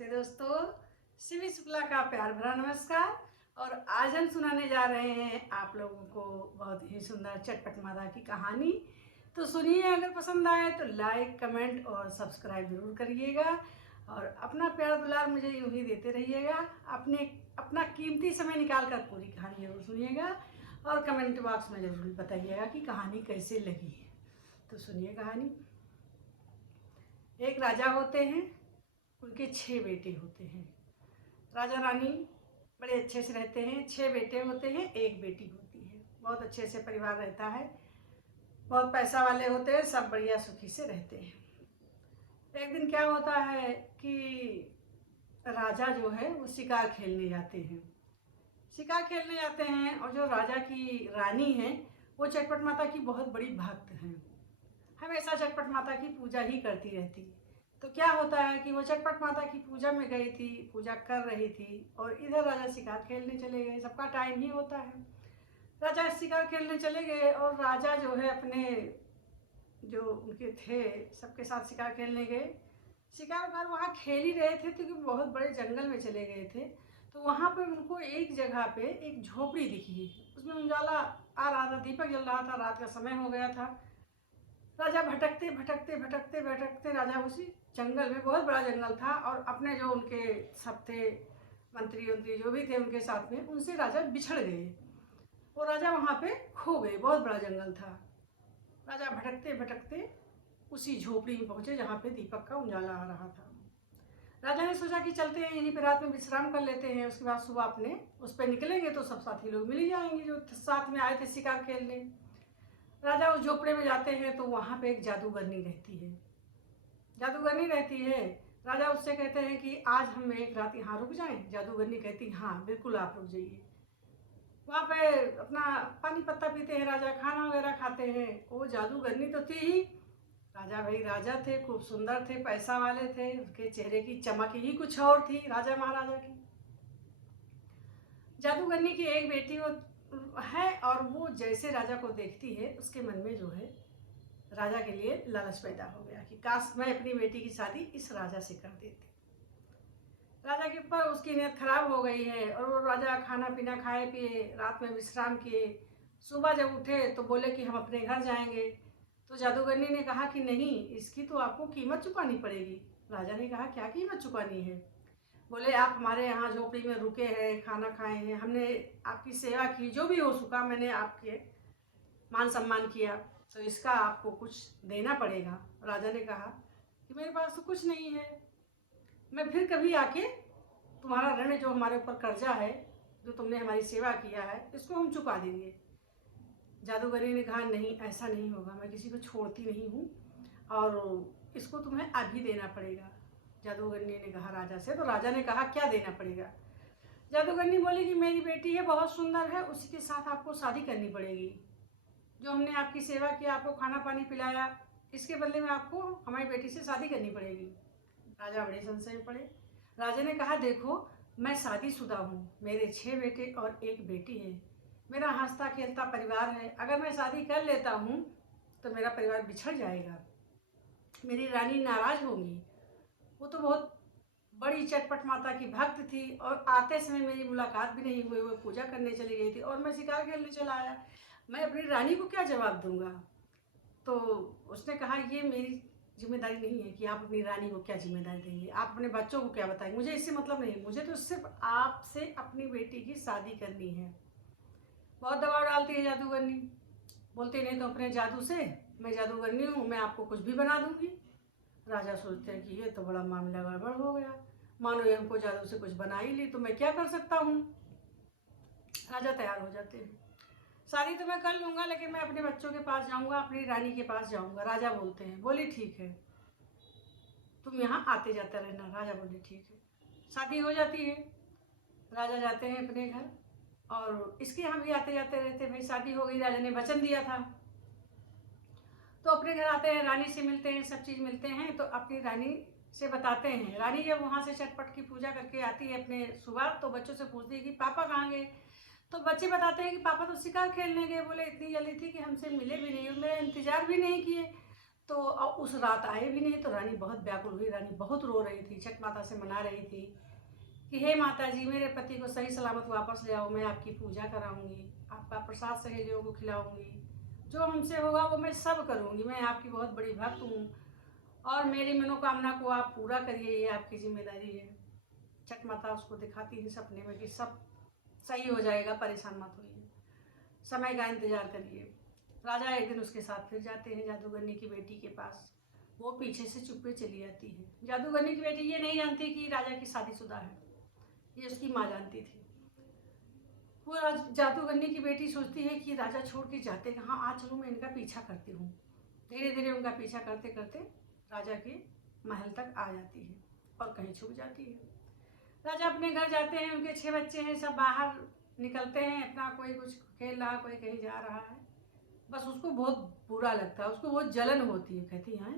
नमस्ते दोस्तों, शिवी शुक्ला का प्यार भरा नमस्कार। और आज हम सुनाने जा रहे हैं आप लोगों को बहुत ही सुंदर चटपट मादा की कहानी। तो सुनिए, अगर पसंद आए तो लाइक कमेंट और सब्सक्राइब जरूर करिएगा और अपना प्यार दुलार मुझे यूं ही देते रहिएगा। अपना कीमती समय निकाल कर पूरी कहानी जरूर सुनिएगा और कमेंट बॉक्स में जरूर बताइएगा कि कहानी कैसे लगी है। तो सुनिए कहानी। एक राजा होते हैं, उनके 6 बेटे होते हैं। राजा रानी बड़े अच्छे से रहते हैं। 6 बेटे होते हैं, 1 बेटी होती है। बहुत अच्छे से परिवार रहता है, बहुत पैसा वाले होते हैं, सब बढ़िया सुखी से रहते हैं। एक दिन क्या होता है कि राजा जो है वो शिकार खेलने जाते हैं। शिकार खेलने जाते हैं और जो राजा की रानी है वो चटपट माता की बहुत बड़ी भक्त हैं। हमेशा चटपट माता की पूजा ही करती रहती है। तो क्या होता है कि वो चटपट माता की पूजा में गई थी, पूजा कर रही थी और इधर राजा शिकार खेलने चले गए। सबका टाइम ही होता है। राजा शिकार खेलने चले गए और राजा जो है अपने जो उनके थे सबके साथ शिकार खेलने गए। शिकार उकार वहाँ खेल ही रहे थे क्योंकि बहुत बड़े जंगल में चले गए थे। तो वहाँ पे उनको एक जगह पे एक झोपड़ी दिखी, उसमें उजाला आ रहा था, दीपक जल रहा था, रात का समय हो गया था। राजा भटकते भटकते भटकते भटकते राजा उसी जंगल में, बहुत बड़ा जंगल था, और अपने जो उनके सब थे मंत्री जो भी थे उनके साथ में, उनसे राजा बिछड़ गए। वो राजा वहाँ पे खो गए। बहुत बड़ा जंगल था। राजा भटकते भटकते उसी झोपड़ी में पहुँचे जहाँ पे दीपक का उजाला आ रहा था। राजा ने सोचा कि चलते हैं, यहीं पे रात में विश्राम कर लेते हैं, उसके बाद सुबह अपने उस पर निकलेंगे तो सब साथी लोग मिल ही जाएंगे जो साथ में आए थे शिकार खेलने। राजा उस झोपड़े में जाते हैं तो वहाँ पे एक जादूगरनी रहती है। जादूगरनी रहती है। राजा उससे कहते हैं कि आज हम एक रात यहाँ रुक जाएं। जादूगरनी कहती हाँ बिल्कुल आप रुक जाइए। वहाँ पे अपना पानी पत्ता पीते हैं, राजा खाना वगैरह खाते हैं। वो जादूगरनी तो थी ही, राजा भाई राजा थे, खूब सुंदर थे, पैसा वाले थे, उसके चेहरे की चमक ही कुछ और थी राजा महाराजा की। जादूगरनी की एक बेटी है और वो जैसे राजा को देखती है उसके मन में जो है राजा के लिए लालच पैदा हो गया कि काश मैं अपनी बेटी की शादी इस राजा से कर देती। राजा के ऊपर उसकी नीयत खराब हो गई है और वो राजा खाना पीना खाए पिए, रात में विश्राम किए। सुबह जब उठे तो बोले कि हम अपने घर जाएंगे। तो जादूगरनी ने कहा कि नहीं, इसकी तो आपको कीमत चुकानी पड़ेगी। राजा ने कहा क्या कीमत चुकानी है? बोले आप हमारे यहाँ झोपड़ी में रुके हैं, खाना खाए हैं, हमने आपकी सेवा की, जो भी हो सका मैंने आपके मान सम्मान किया, तो इसका आपको कुछ देना पड़ेगा। राजा ने कहा कि मेरे पास तो कुछ नहीं है, मैं फिर कभी आके तुम्हारा ऋण जो हमारे ऊपर कर्जा है, जो तुमने हमारी सेवा किया है, इसको हम चुका देंगे। जादूगरी ने कहा नहीं, ऐसा नहीं होगा, मैं किसी को छोड़ती नहीं हूँ और इसको तुम्हें अभी देना पड़ेगा। जादूगरनी ने कहा राजा से। तो राजा ने कहा क्या देना पड़ेगा? जादूगरनी बोली कि मेरी बेटी है, बहुत सुंदर है, उसी के साथ आपको शादी करनी पड़ेगी। जो हमने आपकी सेवा की, आपको खाना पानी पिलाया, इसके बदले में आपको हमारी बेटी से शादी करनी पड़ेगी। राजा बड़े संशय में पड़े। राजा ने कहा देखो, मैं शादीशुदा हूँ, मेरे 6 बेटे और 1 बेटी है, मेरा हंसता खेलता परिवार है। अगर मैं शादी कर लेता हूँ तो मेरा परिवार बिछड़ जाएगा, मेरी रानी नाराज होंगी। वो तो बहुत बड़ी चटपट माता की भक्त थी और आते समय मेरी मुलाकात भी नहीं हुई, वो पूजा करने चली गई थी और मैं शिकार खेलने चला आया, मैं अपनी रानी को क्या जवाब दूंगा? तो उसने कहा ये मेरी जिम्मेदारी नहीं है कि आप अपनी रानी को क्या जिम्मेदारी देंगे, आप अपने बच्चों को क्या बताएंगे, मुझे इससे मतलब नहीं, मुझे तो सिर्फ आपसे अपनी बेटी की शादी करनी है। बहुत दबाव डालती है जादूगरनी, बोलती नहीं तो अपने जादू से, मैं जादूगरनी हूँ, मैं आपको कुछ भी बना दूंगी। राजा सोचते हैं कि ये तो बड़ा मामला गड़बड़ हो गया, मानो ये हमको जादू से कुछ बना ही ली, तो मैं क्या कर सकता हूँ। राजा तैयार हो जाते हैं, शादी तो मैं कर लूँगा लेकिन मैं अपने बच्चों के पास जाऊँगा, अपनी रानी के पास जाऊँगा। राजा बोलते हैं, बोली ठीक है, तुम यहाँ आते जाते रहना। राजा बोले ठीक है। शादी हो जाती है, राजा जाते हैं अपने घर और इसके यहाँ भी आते जाते रहते। भाई शादी हो गई, राजा ने वचन दिया था, तो अपने घर आते हैं, रानी से मिलते हैं, सब चीज़ मिलते हैं, तो अपनी रानी से बताते हैं। रानी जब वहाँ से चटपट की पूजा करके आती है अपने सुबह, तो बच्चों से पूछती है कि पापा कहाँ गए? तो बच्चे बताते हैं कि पापा तो शिकार खेलने गए, बोले इतनी जल्दी थी कि हमसे मिले भी नहीं, मेरा इंतजार भी नहीं किए। तो उस रात आए भी नहीं, तो रानी बहुत व्याकुल हुई। रानी बहुत रो रही थी, छठ माता से मना रही थी कि हे माता जी, मेरे पति को सही सलामत वापस ले आओ, मैं आपकी पूजा कराऊंगी, आपका प्रसाद सहेलियों को खिलाऊंगी, जो हमसे होगा वो मैं सब करूंगी, मैं आपकी बहुत बड़ी भक्त हूँ और मेरी मनोकामना को आप पूरा करिए, ये आपकी जिम्मेदारी है। छठ माता उसको दिखाती है सपने में कि सब सही हो जाएगा, परेशान मत होइए, समय का इंतजार करिए। राजा एक दिन उसके साथ फिर जाते हैं जादूगरनी की बेटी के पास। वो पीछे से चुपके चली जाती है। जादूगरनी की बेटी ये नहीं जानती कि राजा की शादीशुदा है, ये उसकी माँ जानती थी। वो जादूगरनी की बेटी सोचती है कि राजा छोड़ के जाते कहाँ, आज चलो मैं इनका पीछा करती हूँ। धीरे धीरे उनका पीछा करते करते राजा के महल तक आ जाती है और कहीं छुप जाती है। राजा अपने घर जाते हैं, उनके 6 बच्चे हैं, सब बाहर निकलते हैं, अपना कोई कुछ खेल रहा, कोई कहीं जा रहा है। बस उसको बहुत बुरा लगता है, उसको बहुत जलन होती है। कहती हैं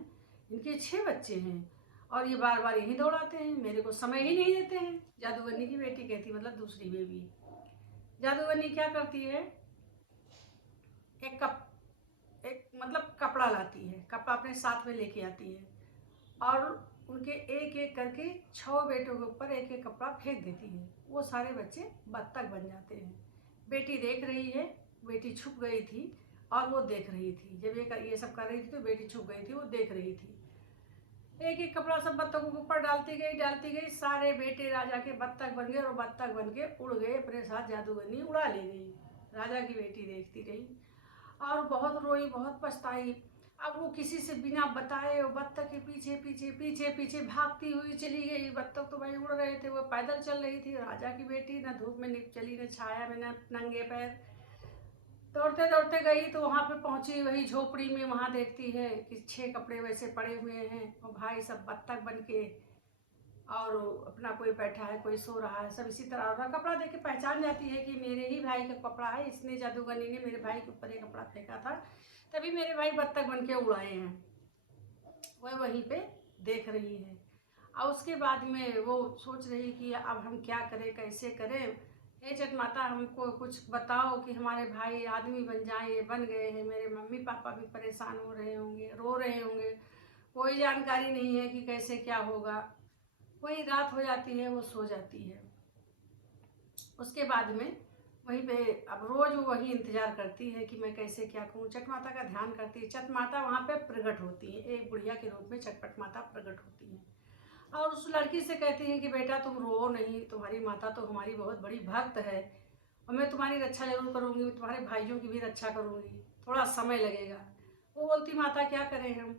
इनके 6 बच्चे हैं और ये बार बार यहीं दौड़ाते हैं, मेरे को समय ही नहीं देते हैं। जादूगरनी की बेटी कहती, मतलब दूसरी बेबी। जादूगरनी क्या करती है, एक मतलब कपड़ा लाती है, कपड़ा अपने साथ में लेके आती है और उनके एक एक करके 6 बेटों के ऊपर एक एक कपड़ा फेंक देती है। वो सारे बच्चे बत्तख बन जाते हैं। बेटी देख रही है, बेटी छुप गई थी और वो देख रही थी। जब ये सब कर रही थी तो बेटी छुप गई थी, वो देख रही थी। एक एक कपड़ा सब बत्तखों के ऊपर डालती गई, सारे बेटे राजा के बत्तख बन गए और बत्तख बन के उड़ गए, अपने साथ जादूगरनी उड़ा ले गई। राजा की बेटी देखती रही और बहुत रोई, बहुत पछताई। अब वो किसी से बिना बताए वो बत्तख के पीछे पीछे पीछे पीछे भागती हुई चली गई। बत्तख तो भाई उड़ रहे थे, वो पैदल चल रही थी। राजा की बेटी न धूप में चली, न छाया में, न नंगे पैर, दौड़ते दौड़ते गई तो वहाँ पे पहुँची, वही झोपड़ी में। वहाँ देखती है कि 6 कपड़े वैसे पड़े हुए हैं और भाई सब बत्तख बन के, और अपना कोई बैठा है, कोई सो रहा है, सब इसी तरह। और कपड़ा देख के पहचान जाती है कि मेरे ही भाई का कपड़ा है, इसने जादूगरनी ने मेरे भाई के ऊपर एक कपड़ा फेंका था, तभी मेरे भाई बत्तख बन के उड़ाए हैं। वह वहीं पे देख रही है और उसके बाद में वो सोच रही कि अब हम क्या करें, कैसे करें। हे छठ माता, हमको कुछ बताओ कि हमारे भाई आदमी बन जाए, बन गए हैं, मेरे मम्मी पापा भी परेशान हो रहे होंगे, रो रहे होंगे, कोई जानकारी नहीं है कि कैसे क्या होगा। वही रात हो जाती है, वो सो जाती है। उसके बाद में वहीं पे अब रोज वो वही इंतजार करती है कि मैं कैसे क्या करूँ। छठ माता का ध्यान करती है। छठ माता वहाँ पे प्रकट होती है, एक बुढ़िया के रूप में छठ माता प्रकट होती है और उस लड़की से कहती है कि बेटा तुम रो नहीं, तुम्हारी माता तो हमारी बहुत बड़ी भक्त है और मैं तुम्हारी रक्षा जरूर करूँगी, मैं तुम्हारे भाइयों की भी रक्षा करूँगी, थोड़ा समय लगेगा। वो बोलती माता क्या करें हम,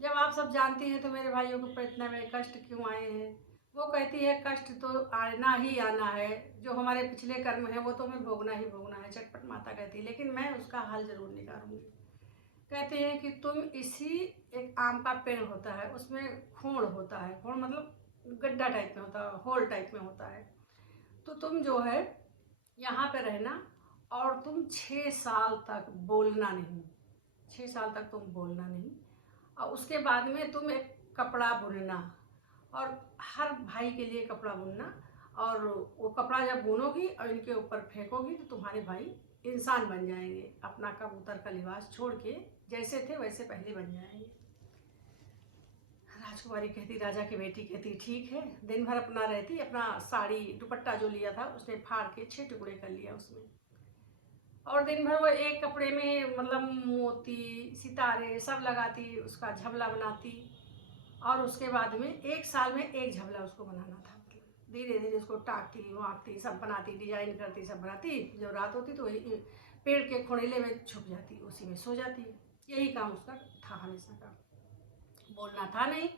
जब आप सब जानती हैं तो मेरे भाइयों को इतना बड़े कष्ट क्यों आए हैं। वो कहती है कष्ट तो आना ही आना है, जो हमारे पिछले कर्म है वो तो हमें भोगना ही भोगना है। चटपट माता कहती है लेकिन मैं उसका हल जरूर निकालूंगी। कहते हैं कि तुम इसी, एक आम का पेड़ होता है, उसमें खोड़ होता है, खोड़ मतलब गड्ढा टाइप में होता है, होल टाइप में होता है, तो तुम जो है यहाँ पे रहना और तुम 6 साल तक बोलना नहीं, 6 साल तक तुम बोलना नहीं। और उसके बाद में तुम एक कपड़ा बुनना और हर भाई के लिए कपड़ा बुनना, और वो कपड़ा जब बुनोगी और इनके ऊपर फेंकोगी तो तुम्हारे भाई इंसान बन जाएंगे, अपना कबूतर का लिबास छोड़ के जैसे थे वैसे पहले बन जाएंगे। राजकुमारी कहती, राजा की बेटी कहती ठीक है। दिन भर अपना रहती, अपना साड़ी दुपट्टा जो लिया था उसने फाड़ के 6 टुकड़े कर लिया उसमें, और दिन भर वो एक कपड़े में मतलब मोती सितारे सब लगाती, उसका झबला बनाती, और उसके बाद में 1 साल में एक झबला उसको बनाना था। मतलब धीरे धीरे उसको टाकती वाँकती सब बनाती, डिजाइन करती सब बनाती। जब रात होती तो वही पेड़ के खोड़ेले में छुप जाती, उसी में सो जाती। यही काम उसका था हमेशा का। बोलना था नहीं,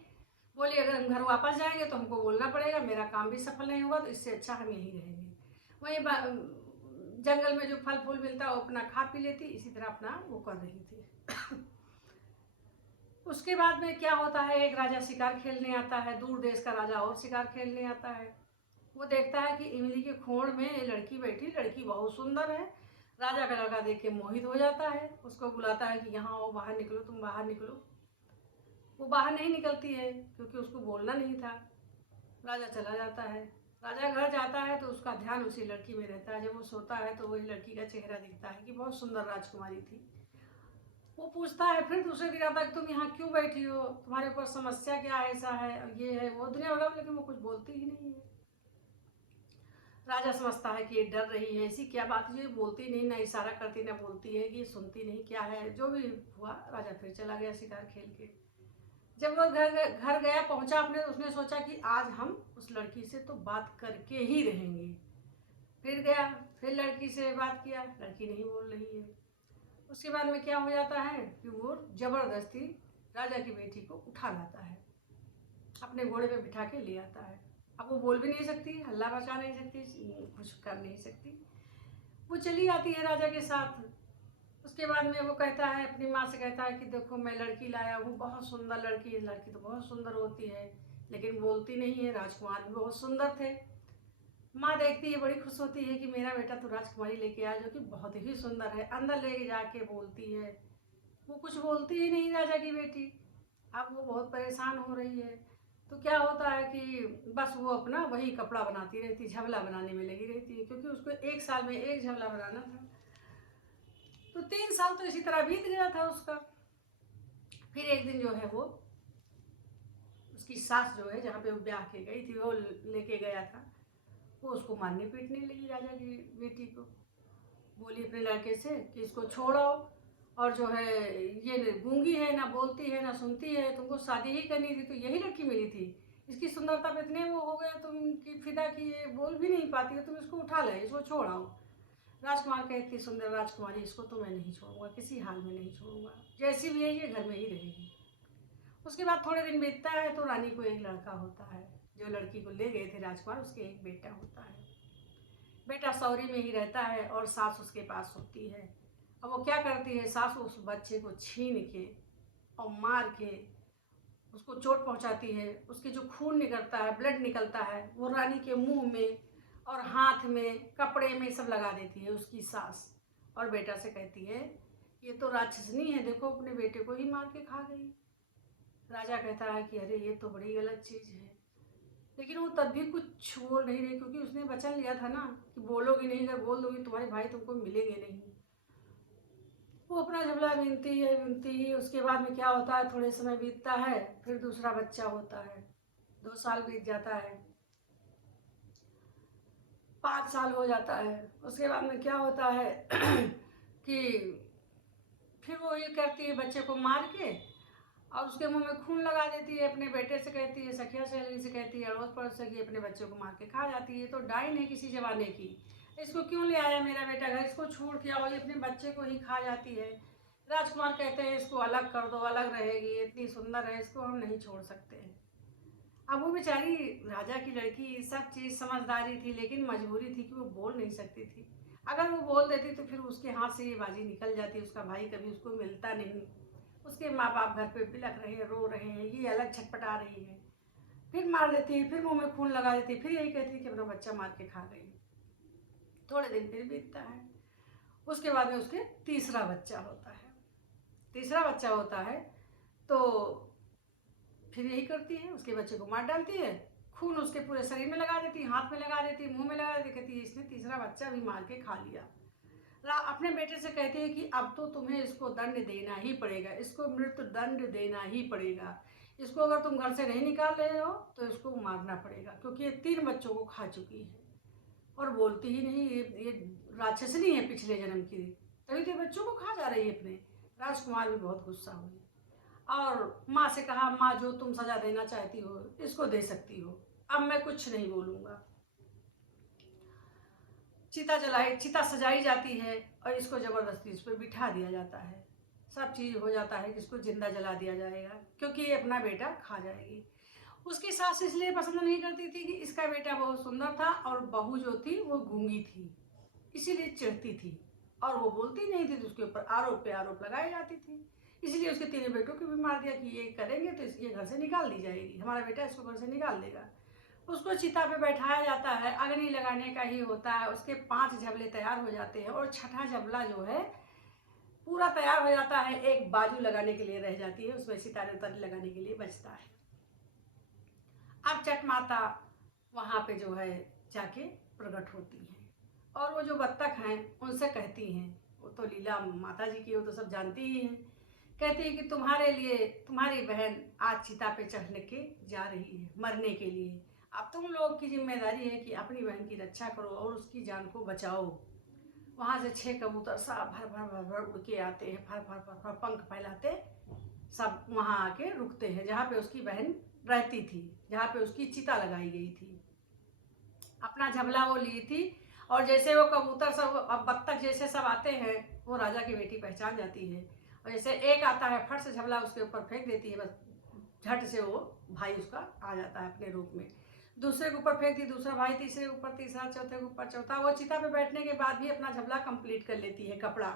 बोली अगर हम घर वापस जाएंगे तो हमको बोलना पड़ेगा, मेरा काम भी सफल नहीं होगा, तो इससे अच्छा हम यहीं रहेंगे। वहीं जंगल में जो फल फूल मिलता है वो अपना खा पी लेती, इसी तरह अपना वो कर रही थी। उसके बाद में क्या होता है, एक राजा शिकार खेलने आता है, दूर देश का राजा और शिकार खेलने आता है। वो देखता है कि इमली के खोड़ में ये लड़की बैठी, लड़की बहुत सुंदर है। राजा का लड़का देख के मोहित हो जाता है, उसको बुलाता है कि यहाँ आओ, बाहर निकलो, तुम बाहर निकलो। वो बाहर नहीं निकलती है क्योंकि उसको बोलना नहीं था। राजा चला जाता है। राजा घर जाता है तो उसका ध्यान उसी लड़की में रहता है। जब वो सोता है तो वही लड़की का चेहरा दिखता है कि बहुत सुंदर राजकुमारी थी। वो पूछता है, फिर दूसरे दिन आता है कि तुम यहाँ क्यों बैठी हो, तुम्हारे ऊपर समस्या क्या है, ऐसा है ये है वो दुनिया भर, लेकिन वो कुछ बोलती ही नहीं है। राजा समझता है कि ये डर रही है, ऐसी क्या बात है, ये बोलती नहीं, ना इशारा करती ना बोलती है, कि सुनती नहीं क्या है। जो भी हुआ, राजा फिर चला गया शिकार खेल के। जब वो घर गया, पहुंचा अपने, उसने सोचा कि आज हम उस लड़की से तो बात करके ही रहेंगे। फिर गया, फिर लड़की से बात किया, लड़की नहीं बोल रही है। उसके बाद में क्या हो जाता है कि वो जबरदस्ती राजा की बेटी को उठा लाता है, अपने घोड़े पे बिठा के ले आता है। अब वो बोल भी नहीं सकती, हल्ला मचा नहीं सकती, कुछ कर नहीं सकती। वो चली आती है राजा के साथ। उसके बाद में वो कहता है, अपनी माँ से कहता है कि देखो मैं लड़की लाया हूँ, बहुत सुंदर लड़की है। लड़की तो बहुत सुंदर होती है, लेकिन बोलती नहीं है। राजकुमार भी बहुत सुंदर थे। माँ देखती है, बड़ी खुश होती है कि मेरा बेटा तो राजकुमारी लेके आया, जो कि बहुत ही सुंदर है। अंदर ले जाके बोलती है, वो कुछ बोलती ही नहीं राजा की बेटी। अब वो बहुत परेशान हो रही है। तो क्या होता है कि बस वो अपना वही कपड़ा बनाती रहती, झबला बनाने में लगी रहती है, क्योंकि उसको एक साल में एक झबला बनाना था। तो 3 साल तो इसी तरह बीत गया था उसका। फिर एक दिन जो है वो, उसकी सास जो है, जहाँ पे वो ब्याह के गई थी, वो लेके गया था, वो उसको मारने पीटने लगी राजा की बेटी को। बोली अपने लड़के से कि इसको छोड़ो, और जो है ये गूंगी है, ना बोलती है ना सुनती है, तुमको शादी ही करनी थी तो यही लड़की मिली थी। इसकी सुंदरता पे इतने वो हो गया तुम की फिदा की, ये बोल भी नहीं पाती है, तुम इसको उठा ले, इसको छोड़ाओ। राजकुमार कहती, सुंदर राजकुमारी, इसको तो मैं नहीं छोड़ूंगा, किसी हाल में नहीं छोड़ूंगा, जैसी भी है ये घर में ही रहेगी। उसके बाद थोड़े दिन बीतता है तो रानी को एक लड़का होता है। जो लड़की को ले गए थे राजकुमार, उसके एक बेटा होता है। बेटा सौरी में ही रहता है और सास उसके पास होती है। अब वो क्या करती है, सास उस बच्चे को छीन के और मार के उसको चोट पहुंचाती है। उसके जो खून निकलता है, ब्लड निकलता है, वो रानी के मुंह में और हाथ में, कपड़े में सब लगा देती है उसकी सास। और बेटा से कहती है, ये तो राक्षसनी है, देखो अपने बेटे को ही मार के खा गई। राजा कहता है कि अरे ये तो बड़ी गलत चीज़ है। लेकिन वो तब भी कुछ बोल नहीं रही, क्योंकि उसने वचन लिया था ना कि बोलोगी नहीं, अगर बोल दोगी तुम्हारे भाई तुमको मिलेंगे नहीं। वो अपना झबला विनती ही। उसके बाद में क्या होता है, थोड़े समय बीतता है, फिर दूसरा बच्चा होता है। 2 साल बीत जाता है, 5 साल हो जाता है। उसके बाद में क्या होता है कि फिर वो ये करती है, बच्चे को मार के और उसके मुंह में खून लगा देती है। अपने बेटे से कहती है, सखिया सहेली से कहती है, अड़ोस पड़ोस से, कि अपने बच्चे को मार के खा जाती है। तो डाइन है किसी जमाने की, इसको क्यों ले आया मेरा बेटा घर, इसको छोड़ के आओ, ये अपने बच्चे को ही खा जाती है। राजकुमार कहते हैं, इसको अलग कर दो, अलग रहेगी, इतनी सुंदर है, इसको हम नहीं छोड़ सकते हैं। अब वो बेचारी राजा की लड़की, सब चीज़ समझदारी थी, लेकिन मजबूरी थी कि वो बोल नहीं सकती थी। अगर वो बोल देती तो फिर उसके हाथ से ये बाजी निकल जाती, उसका भाई कभी उसको मिलता नहीं। उसके माँ बाप घर पे बिलख रहे हैं, रो रहे हैं, ये अलग छटपटा रही है। फिर मार देती है, फिर मुंह में खून लगा देती है, फिर यही कहती है कि अपना बच्चा मार के खा गई। थोड़े दिन फिर बीतता है। उसके बाद में उसके तीसरा बच्चा होता है। तीसरा बच्चा होता है तो फिर यही करती है, उसके बच्चे को मार डालती है, खून उसके पूरे शरीर में लगा देती है, हाथ में लगा देती है, मुंह में लगा देती है, कहती है इसने तीसरा बच्चा भी मार के खा लिया। अपने बेटे से कहती है कि अब तो तुम्हें इसको दंड देना ही पड़ेगा, इसको मृत्यु दंड देना ही पड़ेगा। इसको अगर तुम घर से नहीं निकाल रहे हो तो इसको मारना पड़ेगा, क्योंकि ये 3 बच्चों को खा चुकी है और बोलती ही नहीं। ये राक्षसनी है पिछले जन्म की, तभी तो बच्चों को खा जा रही है अपने। राजकुमार भी बहुत गुस्सा हुई और माँ से कहा, माँ जो तुम सजा देना चाहती हो इसको दे सकती हो, अब मैं कुछ नहीं बोलूँगा। चिता सजाई जाती है और इसको ज़बरदस्ती इस पर बिठा दिया जाता है। सब चीज़ हो जाता है कि इसको जिंदा जला दिया जाएगा, क्योंकि ये अपना बेटा खा जाएगी। उसकी सास इसलिए पसंद नहीं करती थी कि इसका बेटा बहुत सुंदर था और बहू जो थी वो गूंगी थी, इसीलिए चिढ़ती थी और वो बोलती नहीं थी, तो उसके ऊपर आरोप पे आरोप लगाई जाती थी। इसलिए उसके 3 बेटों को भी मार दिया कि ये करेंगे तो ये घर से निकाल दी जाएगी, हमारा बेटा इसको घर से निकाल देगा। उसको चिता पे बैठाया जाता है, अग्नि लगाने का ही होता है। उसके 5 झबले तैयार हो जाते हैं और छठा झबला जो है पूरा तैयार हो जाता है, एक बाजू लगाने के लिए रह जाती है, उसमें सितारे उतारे लगाने के लिए बचता है। अब चट माता वहाँ पे जो है जाके प्रकट होती हैं और वो जो बत्तख हैं उनसे कहती हैं, वो तो लीला माता जी की, वो तो सब जानती ही हैं, कहती है कि तुम्हारे लिए तुम्हारी बहन आज चिता पे चढ़ने के जा रही है, मरने के लिए। अब तुम लोगों की जिम्मेदारी है कि अपनी बहन की रक्षा करो और उसकी जान को बचाओ। वहाँ से 6 कबूतर सब भर भर भर भर उड़ के आते हैं, फर फर फर फर पंख फैलाते, सब वहाँ आके रुकते हैं जहाँ पे उसकी बहन रहती थी, जहाँ पे उसकी चिता लगाई गई थी। अपना झबला वो ली थी, और जैसे वो कबूतर सब, अब बत्तख जैसे सब आते हैं, वो राजा की बेटी पहचान जाती है। और जैसे एक आता है, फट से झबला उसके ऊपर फेंक देती है, बस झट से वो भाई उसका आ जाता है अपने रूप में। दूसरे के ऊपर फेंकती, दूसरा भाई, तीसरे के ऊपर तीसरा, चौथे के ऊपर चौथा। वो चिता पे बैठने के बाद भी अपना झबला कंप्लीट कर लेती है कपड़ा।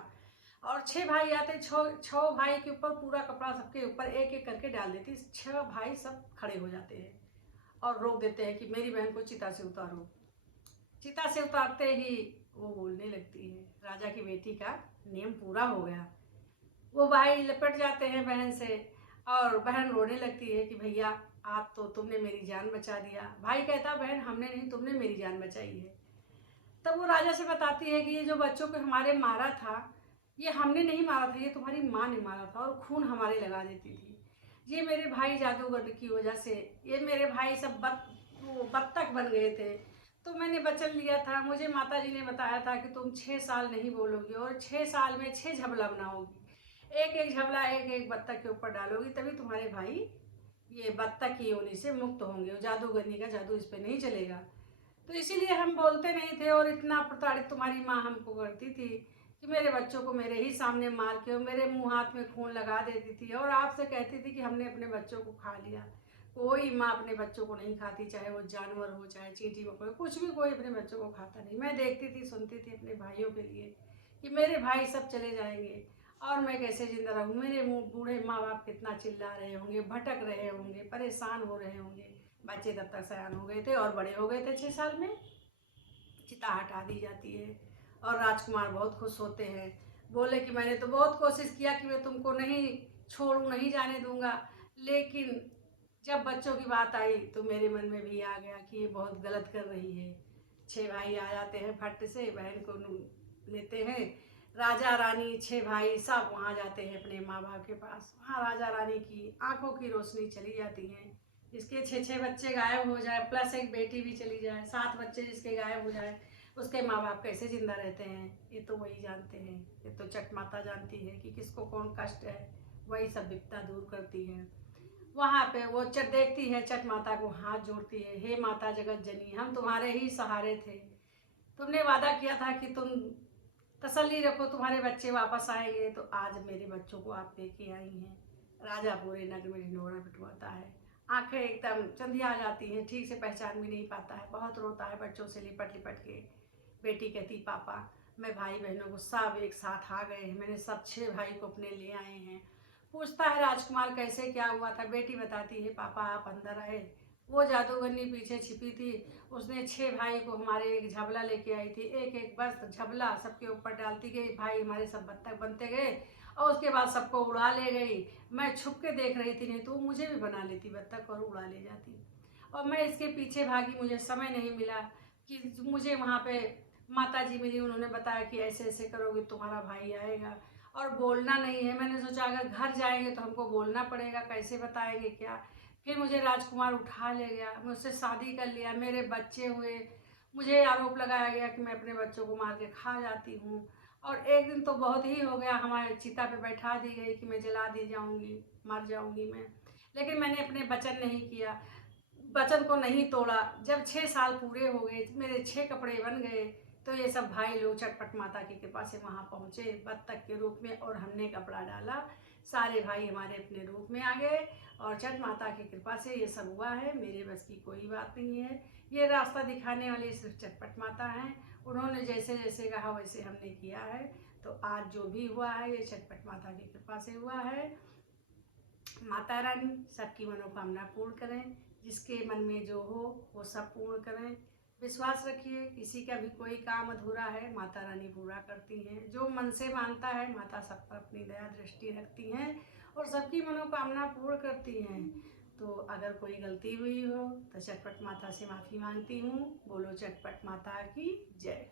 और 6 भाई आते, 6 भाई के ऊपर पूरा कपड़ा सबके ऊपर एक एक करके डाल देती। 6 भाई सब खड़े हो जाते हैं और रोक देते हैं कि मेरी बहन को चिता से उतारो। चिता से उतारते ही वो बोलने लगती है, राजा की बेटी का नियम पूरा हो गया। वो भाई लपट जाते हैं बहन से, और बहन रोने लगती है कि भैया आज तो तुमने मेरी जान बचा दिया। भाई कहता, बहन हमने नहीं, तुमने मेरी जान बचाई है। तब वो राजा से बताती है कि ये जो बच्चों को हमारे मारा था, ये हमने नहीं मारा था, ये तुम्हारी माँ ने मारा था और खून हमारे लगा देती थी। ये मेरे भाई जादूगर की वजह से, ये मेरे भाई सब वो बत्तख बन गए थे। तो मैंने वचन लिया था, मुझे माता जी ने बताया था कि तुम 6 साल नहीं बोलोगी और 6 साल में 6 झबला बनाओगी। एक एक झबला एक एक बत्तख के ऊपर डालोगी, तभी तुम्हारे भाई ये बत्तख की योनि से मुक्त होंगे, जादूगरनी का जादू इस पर नहीं चलेगा। तो इसीलिए हम बोलते नहीं थे, और इतना प्रताड़ित तुम्हारी माँ हमको करती थी कि मेरे बच्चों को मेरे ही सामने मार के और मेरे मुंह हाथ में खून लगा देती थी, और आपसे कहती थी कि हमने अपने बच्चों को खा लिया। कोई माँ अपने बच्चों को नहीं खाती, चाहे वो जानवर हो, चाहे चींटी मकोड़े, कुछ भी कोई अपने बच्चों को खाता नहीं। मैं देखती थी, सुनती थी अपने भाइयों के लिए कि मेरे भाई सब चले जाएंगे और मैं कैसे जिंदा रहूँ। मेरे मुँह बूढ़े माँ बाप कितना चिल्ला रहे होंगे, भटक रहे होंगे, परेशान हो रहे होंगे। बच्चे तब तक सयान हो गए थे और बड़े हो गए थे 6 साल में। चिता हटा दी जाती है और राजकुमार बहुत खुश होते हैं। बोले कि मैंने तो बहुत कोशिश किया कि मैं तुमको नहीं छोड़ूं, नहीं जाने दूंगा, लेकिन जब बच्चों की बात आई तो मेरे मन में भी आ गया कि ये बहुत गलत कर रही है। 6 भाई आ जाते हैं, फट से बहन को लेते हैं। राजा रानी 6 भाई सब वहाँ जाते हैं अपने माँ बाप के पास। वहाँ राजा रानी की आंखों की रोशनी चली जाती है। जिसके 6 बच्चे गायब हो जाए, प्लस एक बेटी भी चली जाए, 7 बच्चे जिसके गायब हो जाए, उसके माँ बाप कैसे जिंदा रहते हैं, ये तो वही जानते हैं। ये तो चट माता जानती है कि किसको कौन कष्ट है, वही सब विपदा दूर करती है। वहाँ पे वो चट देखती है, चट माता को हाथ जोड़ती है, हे माता जगत जननी, हम तुम्हारे ही सहारे थे। तुमने वादा किया था कि तुम तसल्ली रखो, तुम्हारे बच्चे वापस आएंगे, तो आज मेरे बच्चों को आप लेके आई हैं। राजा पूरे नगर में ढिंढोरा पिटवाता है, आंखें एकदम चंदिया आ जाती हैं, ठीक से पहचान भी नहीं पाता है, बहुत रोता है बच्चों से लिपट लिपट के। बेटी कहती, पापा मैं भाई बहनों को सब एक साथ आ गए हैं, मैंने सब 6 भाई को अपने ले आए हैं। पूछता है राजकुमार कैसे क्या हुआ था। बेटी बताती है, पापा आप अंदर आए, वो जादूगरनी पीछे छिपी थी, उसने 6 भाई को हमारे एक झबला लेके आई थी, एक एक बस झबला सबके ऊपर डालती गई, भाई हमारे सब बत्तख बनते गए और उसके बाद सबको उड़ा ले गई। मैं छुप के देख रही थी, नहीं तो मुझे भी बना लेती बत्तख और उड़ा ले जाती। और मैं इसके पीछे भागी, मुझे समय नहीं मिला कि मुझे वहाँ पे माता जी मिली, उन्होंने बताया कि ऐसे ऐसे करोगे तुम्हारा भाई आएगा। और बोलना नहीं है, मैंने सोचा अगर घर जाएंगे तो हमको बोलना पड़ेगा, कैसे बताएंगे क्या। फिर मुझे राजकुमार उठा ले गया, मुझसे शादी कर लिया, मेरे बच्चे हुए। मुझे आरोप लगाया गया कि मैं अपने बच्चों को मार के खा जाती हूँ। और एक दिन तो बहुत ही हो गया, हमारे चिता पे बैठा दी गई कि मैं जला दी जाऊँगी, मर जाऊँगी मैं। लेकिन मैंने अपने वचन नहीं किया, वचन को नहीं तोड़ा। जब 6 साल पूरे हो गए, मेरे 6 कपड़े बन गए, तो ये सब भाई लोग चटपट माता की कृपा से वहाँ पहुँचे बत्तख के रूप में, और हमने कपड़ा डाला, सारे भाई हमारे अपने रूप में आ गए। और चट माता की कृपा से ये सब हुआ है, मेरे बस की कोई बात नहीं है। ये रास्ता दिखाने वाली सिर्फ चटपट माता हैं, उन्होंने जैसे जैसे कहा वैसे हमने किया है। तो आज जो भी हुआ है ये चटपट माता की कृपा से हुआ है। माता रानी सबकी मनोकामना पूर्ण करें, जिसके मन में जो हो वो सब पूर्ण करें। विश्वास रखिए, किसी का भी कोई काम अधूरा है माता रानी पूरा करती हैं। जो मन से मानता है माता सब पर अपनी दया दृष्टि रखती हैं और सबकी मनोकामना पूर्ण करती हैं। तो अगर कोई गलती हुई हो तो चटपट माता से माफ़ी मांगती हूँ। बोलो चटपट माता की जय।